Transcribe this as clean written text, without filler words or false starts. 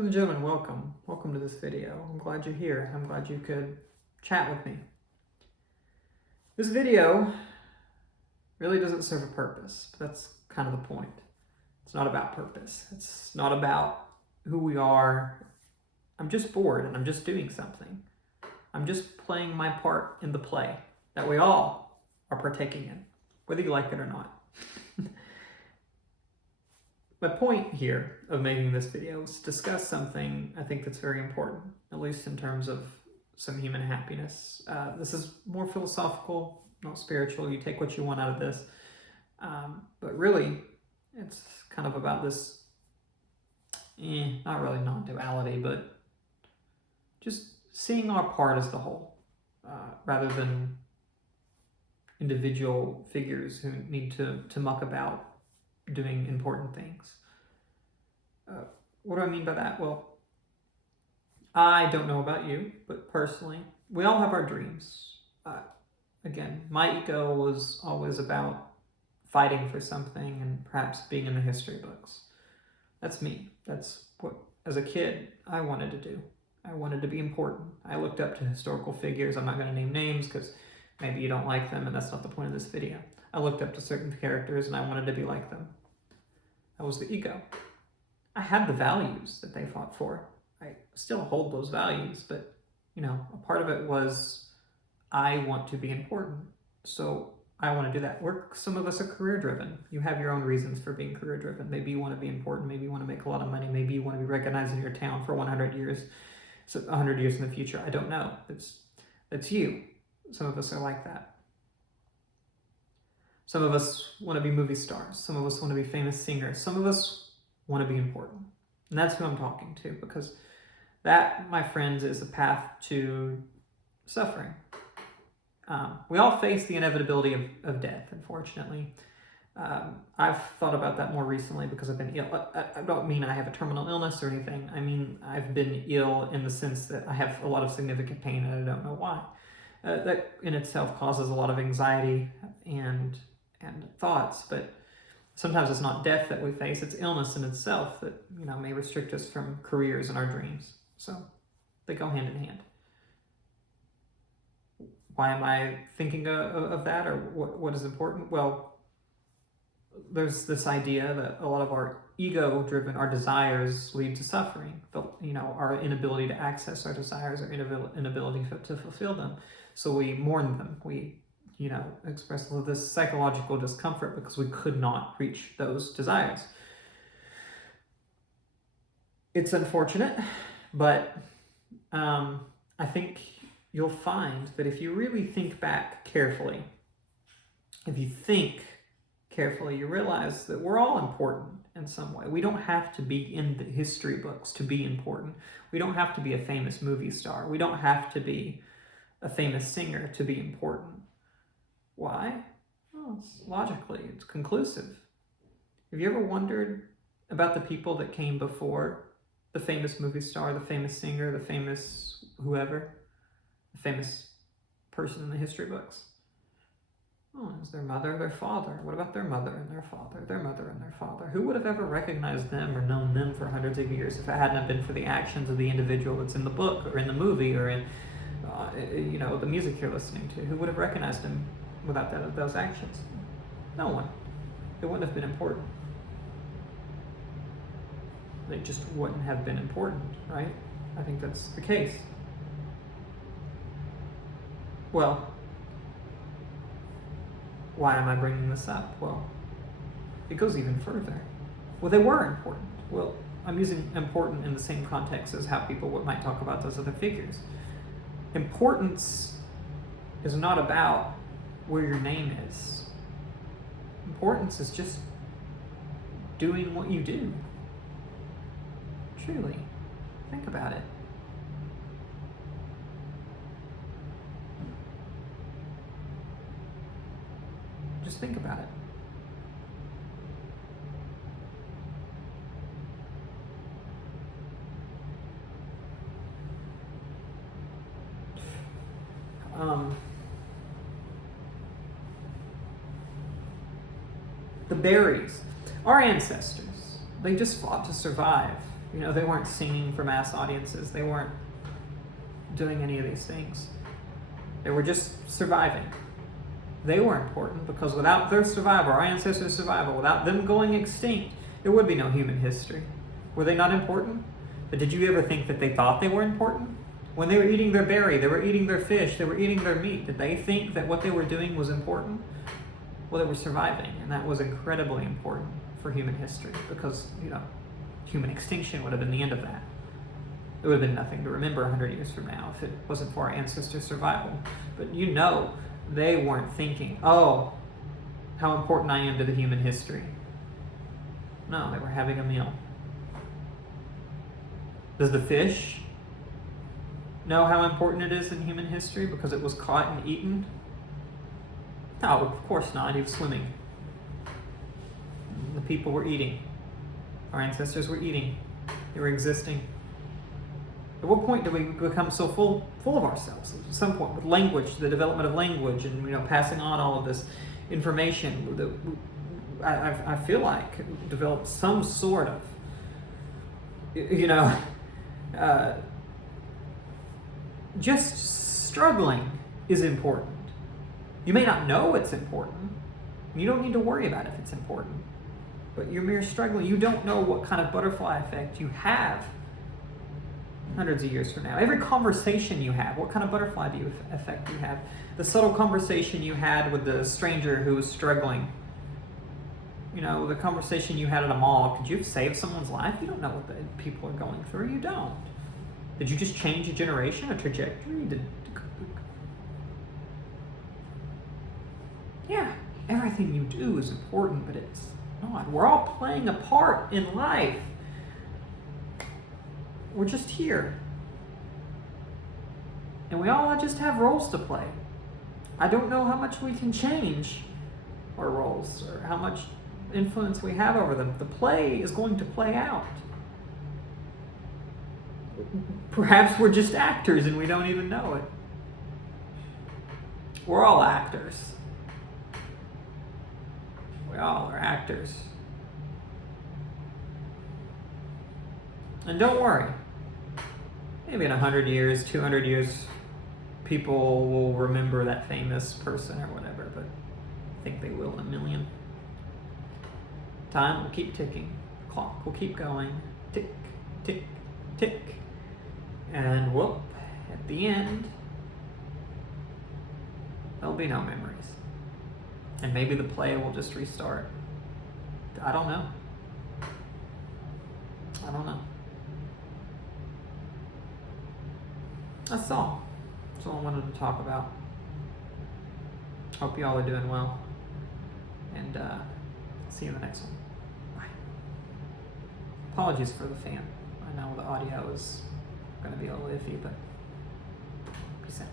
Ladies and gentlemen, welcome. Welcome to this video. I'm glad you're here. I'm glad you could chat with me. This video really doesn't serve a purpose, but that's kind of the point. It's not about purpose. It's not about who we are. I'm just bored and I'm just doing something. I'm just playing my part in the play that we all are partaking in, whether you like it or not. My point here of making this video is to discuss something I think that's very important, at least in terms of some human happiness. This is more philosophical, not spiritual. You take what you want out of this. But really, it's kind of about this, not really non-duality, but just seeing our part as the whole, rather than individual figures who need to muck about doing important things. What do I mean by that? Well, I don't know about you, but personally, we all have our dreams. Again, my ego was always about fighting for something and perhaps being in the history books. That's me. That's what, as a kid, I wanted to do. I wanted to be important. I looked up to historical figures. I'm not going to name names because maybe you don't like them, and that's not the point of this video. I looked up to certain characters and I wanted to be like them. That was the ego. I had the values that they fought for. I still hold those values, but a part of it was I want to be important. So I want to do that. Some of us are career driven. You have your own reasons for being career driven. Maybe you want to be important. Maybe you want to make a lot of money. Maybe you want to be recognized in your town for 100 years. So 100 years in the future. I don't know. It's you. Some of us are like that. Some of us want to be movie stars. Some of us want to be famous singers. Some of us want to be important. And that's who I'm talking to, because that, my friends, is a path to suffering. We all face the inevitability of death, unfortunately. I've thought about that more recently because I've been ill. I don't mean I have a terminal illness or anything. I mean, I've been ill in the sense that I have a lot of significant pain and I don't know why. That in itself causes a lot of anxiety and thoughts, but sometimes it's not death that we face, it's illness in itself that may restrict us from careers and our dreams. So they go hand in hand. Why am I thinking of that, or what is important? Well, there's this idea that a lot of our ego-driven, our desires lead to suffering. Our inability to access our desires, our inability to fulfill them. So we mourn them. We express this psychological discomfort because we could not reach those desires. It's unfortunate, but I think you'll find that if you really think back carefully, you realize that we're all important in some way. We don't have to be in the history books to be important. We don't have to be a famous movie star. We don't have to be a famous singer to be important. Why? Well, it's conclusive. Have you ever wondered about the people that came before the famous movie star, the famous singer, the famous whoever, the famous person in the history books? Oh, is their mother, their father? What about their mother and their father, their mother and their father? Who would have ever recognized them or known them for hundreds of years if it hadn't been for the actions of the individual that's in the book or in the movie or in the music you're listening to? Who would have recognized him without those actions? No one. It wouldn't have been important. They just wouldn't have been important, right? I think that's the case. Well, why am I bringing this up? Well, it goes even further. Well, they were important. Well, I'm using important in the same context as how people might talk about those other figures. Importance is not about where your name is. Importance is just doing what you do. Truly. Think about it. Just think about it. The berries, our ancestors, they just fought to survive. You know, they weren't singing for mass audiences. They weren't doing any of these things. They were just surviving. They were important because without their survival, our ancestors' survival, without them going extinct, there would be no human history. Were they not important? But did you ever think that they thought they were important? When they were eating their berry, they were eating their fish, they were eating their meat, did they think that what they were doing was important? Well, they were surviving, and that was incredibly important for human history because, you know, human extinction would have been the end of that. It would have been nothing to remember 100 years from now if it wasn't for our ancestors' survival. But you know, they weren't thinking, oh, how important I am to the human history. No, they were having a meal. Does the fish know how important it is in human history because it was caught and eaten? No, of course not. He was swimming. The people were eating. Our ancestors were eating. They were existing. At what point do we become so full of ourselves? At some point, with language, the development of language, and passing on all of this information, I feel like developed some sort of, just struggling is important. You may not know it's important. You don't need to worry about if it's important. But you're mere struggling. You don't know what kind of butterfly effect you have hundreds of years from now. Every conversation you have, what kind of butterfly effect do you have? The subtle conversation you had with the stranger who was struggling. The conversation you had at a mall, could you have saved someone's life? You don't know what the people are going through. You don't. Did you just change a generation, a trajectory? Yeah, everything you do is important, but it's not. We're all playing a part in life. We're just here. And we all just have roles to play. I don't know how much we can change our roles or how much influence we have over them. The play is going to play out. Perhaps we're just actors and we don't even know it. We're all actors. We all are actors. And don't worry. Maybe in 100 years, 200 years, people will remember that famous person or whatever, but I think they will in a million. Time will keep ticking. Clock will keep going. Tick, tick, tick. And whoop, at the end, there'll be no memories. And maybe the play will just restart. I don't know. That's all. That's all I wanted to talk about. Hope you all are doing well. And see you in the next one. Bye. Apologies for the fan. I know the audio is going to be a little iffy, but peace out.